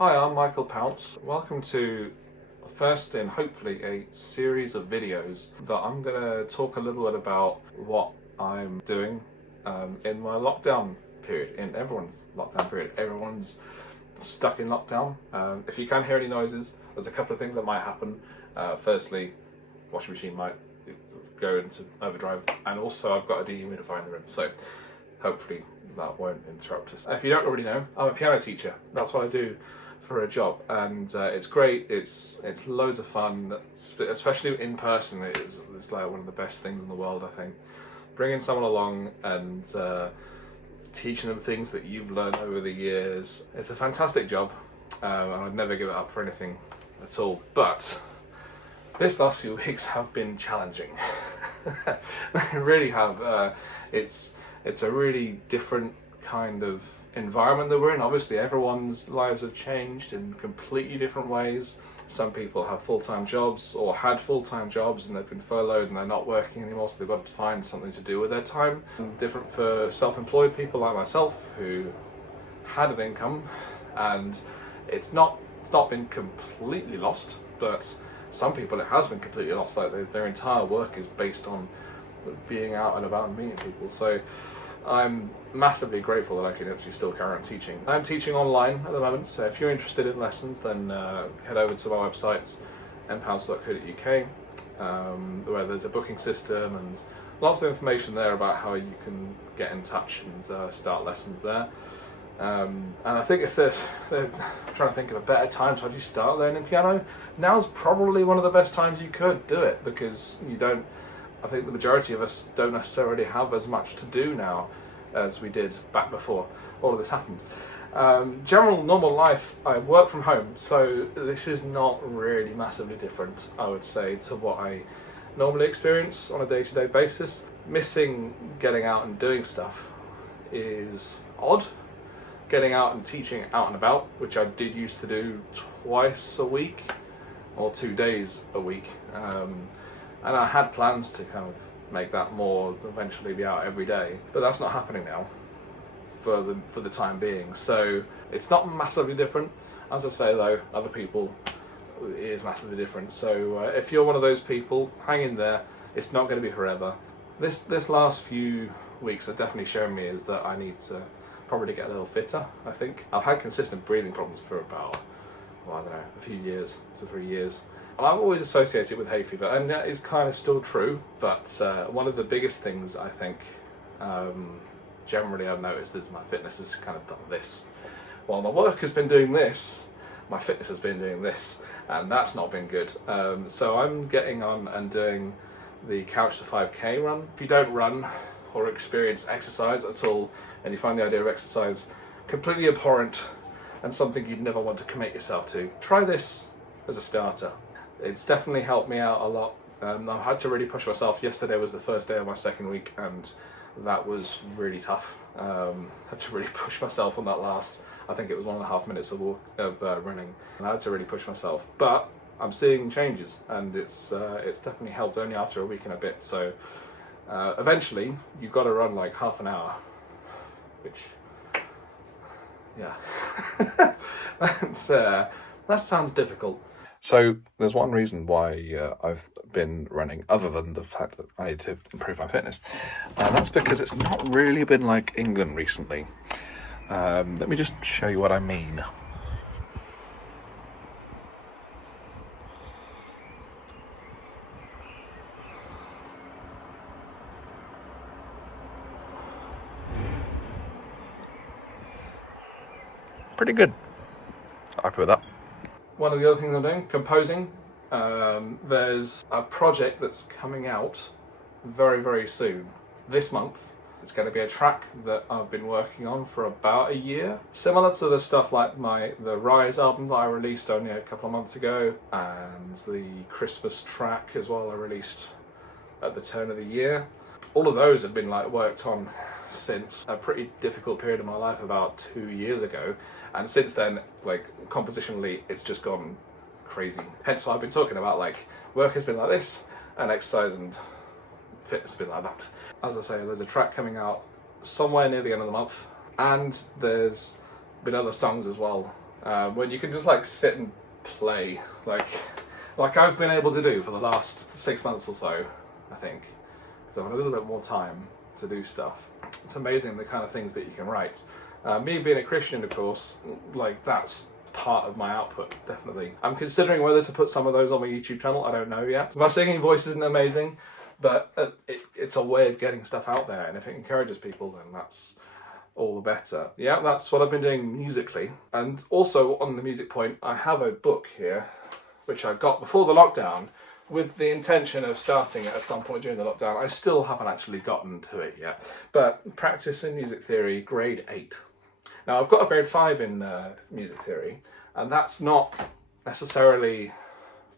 Hi, I'm Michael Pounce. Welcome to first in hopefully a series of videos that I'm going to talk a little bit about what I'm doing in my lockdown period, in everyone's lockdown period. Everyone's stuck in lockdown. If you can hear any noises, there's a couple of things that might happen. Firstly, washing machine might go into overdrive, and also I've got a dehumidifier in the room, so hopefully that won't interrupt us. If you don't already know, I'm a piano teacher. That's what I do for a job, and it's great. It's loads of fun, especially in person. It's like one of the best things in the world, I think. Bringing someone along and teaching them things that you've learned over the years. It's a fantastic job, and I'd never give it up for anything at all. But this last few weeks have been challenging. They really have. It's a really different kind of environment that we're in. Obviously, everyone's lives have changed in completely different ways. Some people have full-time jobs or had full-time jobs and they've been furloughed and they're not working anymore, so they've got to find something to do with their time. Different for self-employed people like myself who had an income, and it's not been completely lost, but some people it has been completely lost. Like their entire work is based on being out and about and meeting people. So I'm massively grateful that I can actually still carry on teaching. I'm teaching online at the moment, so if you're interested in lessons, then head over to my websites, mpounce.co.uk, where there's a booking system and lots of information there about how you can get in touch and start lessons there. And I think if they're trying to think of a better time to actually start learning piano, now's probably one of the best times you could do it, because I think the majority of us don't necessarily have as much to do now as we did back before all of this happened. General normal life, I work from home, so this is not really massively different, I would say, to what I normally experience on a day-to-day basis. Missing getting out and doing stuff is odd. Getting out and teaching out and about, which I did used to do twice a week or 2 days a week. And I had plans to kind of make that more, eventually be out every day, but that's not happening now for the time being. So it's not massively different. As I say though, other people, it is massively different. So if you're one of those people, hang in there. It's not going to be forever. This last few weeks have definitely shown me is that I need to probably get a little fitter, I think. I've had consistent breathing problems for about, well, I don't know, a few years, 2 to 3 years. And I've always associated it with hay fever, and that is kind of still true, but one of the biggest things I think generally I've noticed is my fitness has kind of done this. While my work has been doing this, my fitness has been doing this, and that's not been good. So I'm getting on and doing the Couch to 5K run. If you don't run or experience exercise at all, and you find the idea of exercise completely abhorrent and something you'd never want to commit yourself to, try this as a starter. It's definitely helped me out a lot. I've had to really push myself. Yesterday was the first day of my second week, and that was really tough. Had to really push myself on that last, I think it was 1.5 minutes of running, and I had to really push myself. But I'm seeing changes, and it's definitely helped only after a week and a bit. So eventually you've got to run like half an hour, which, yeah, that sounds difficult. So there's one reason why I've been running, other than the fact that I need to improve my fitness, and that's because it's not really been like England recently. Let me just show you what I mean. Pretty good. I'm happy with that. One of the other things I'm doing, composing. There's a project that's coming out very, very soon. This month, it's going to be a track that I've been working on for about a year. Similar to the stuff like the Rise album that I released only a couple of months ago, and the Christmas track as well I released at the turn of the year. All of those have been worked on since a pretty difficult period of my life about 2 years ago, and since then, compositionally, it's just gone crazy. Hence why I've been talking about work has been like this, and exercise and fitness has been like that. As I say, there's a track coming out somewhere near the end of the month, and there's been other songs as well when you can just like sit and play, like I've been able to do for the last 6 months or so, I think, because I've had a little bit more time to do stuff. It's amazing the kind of things that you can write. Me being a Christian, of course, like that's part of my output, definitely. I'm considering whether to put some of those on my YouTube channel. I don't know yet. My singing voice isn't amazing, but it's a way of getting stuff out there, and if it encourages people, then that's all the better. Yeah, that's what I've been doing musically. And also on the music point, I have a book here, which I got before the lockdown, with the intention of starting it at some point during the lockdown. I still haven't actually gotten to it yet. But Practice in Music Theory, grade 8. Now I've got a grade 5 in music theory, and that's not necessarily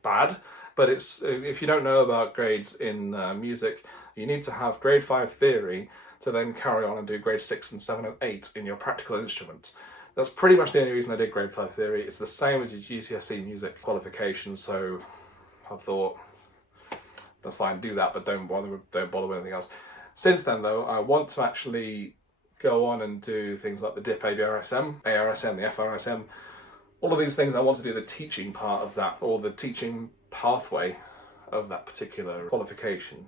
bad, but it's, if you don't know about grades in music, you need to have grade 5 theory to then carry on and do grade 6 and 7 and 8 in your practical instrument. That's pretty much the only reason I did grade 5 theory. It's the same as your GCSE music qualification, so I thought, that's fine, do that, but don't bother with anything else. Since then though, I want to actually go on and do things like the DIP ARSM, the FRSM, all of these things. I want to do the teaching part of that, or the teaching pathway of that particular qualification.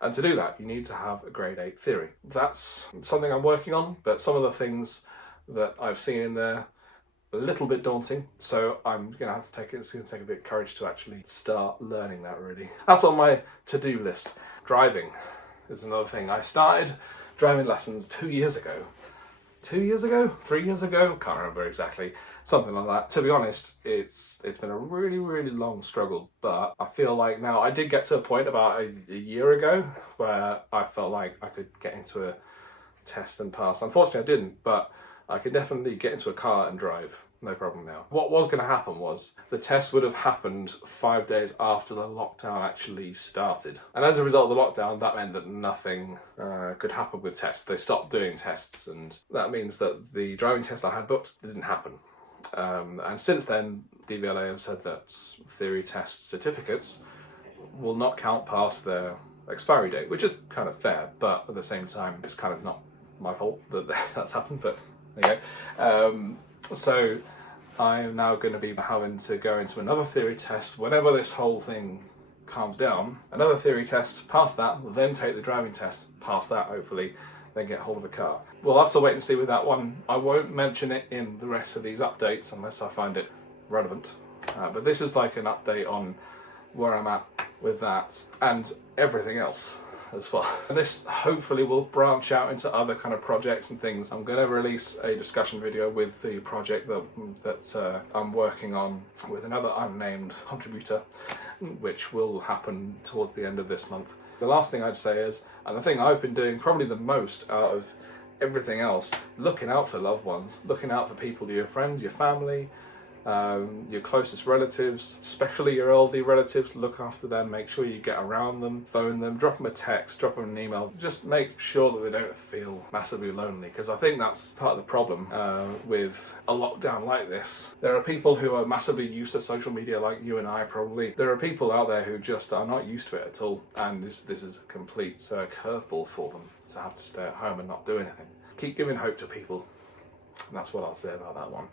And to do that, you need to have a grade 8 theory. That's something I'm working on, but some of the things that I've seen in there, a little bit daunting, so I'm going to have to it's going to take a bit of courage to actually start learning that, really. That's on my to-do list. Driving is another thing. I started driving lessons 2 years ago. 2 years ago? 3 years ago? Can't remember exactly. Something like that. To be honest, it's been a really, really long struggle, but I feel like now, I did get to a point about a year ago where I felt like I could get into a test and pass. Unfortunately I didn't, but I could definitely get into a car and drive. No problem now. What was going to happen was the test would have happened 5 days after the lockdown actually started. And as a result of the lockdown, that meant that nothing could happen with tests. They stopped doing tests, and that means that the driving test I had booked didn't happen. And since then, DVLA have said that theory test certificates will not count past their expiry date, which is kind of fair, but at the same time, it's kind of not my fault that that's happened, but there you go. So I'm now going to be having to go into another theory test whenever this whole thing calms down. Another theory test, pass that, then take the driving test, pass that hopefully, then get hold of a car. We'll have to wait and see with that one. I won't mention it in the rest of these updates unless I find it relevant. But this is like an update on where I'm at with that and everything else as well. And this hopefully will branch out into other kind of projects and things. I'm going to release a discussion video with the project that I'm working on with another unnamed contributor, which will happen towards the end of this month. The last thing I'd say is, and the thing I've been doing probably the most out of everything else, looking out for loved ones, looking out for people, your friends, your family, your closest relatives, especially your elderly relatives. Look after them, make sure you get around them, phone them, drop them a text, drop them an email. Just make sure that they don't feel massively lonely, because I think that's part of the problem with a lockdown like this. There are people who are massively used to social media, like you and I probably. There are people out there who just are not used to it at all, and this is a complete curveball for them to have to stay at home and not do anything. Keep giving hope to people. And that's what I'll say about that one.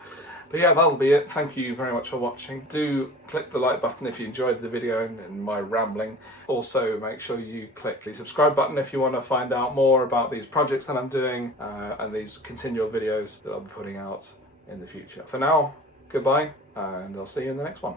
But yeah, that'll be it. Thank you very much for watching. Do click the like button if you enjoyed the video and my rambling. Also, make sure you click the subscribe button if you want to find out more about these projects that I'm doing and these continual videos that I'll be putting out in the future. For now, goodbye, and I'll see you in the next one.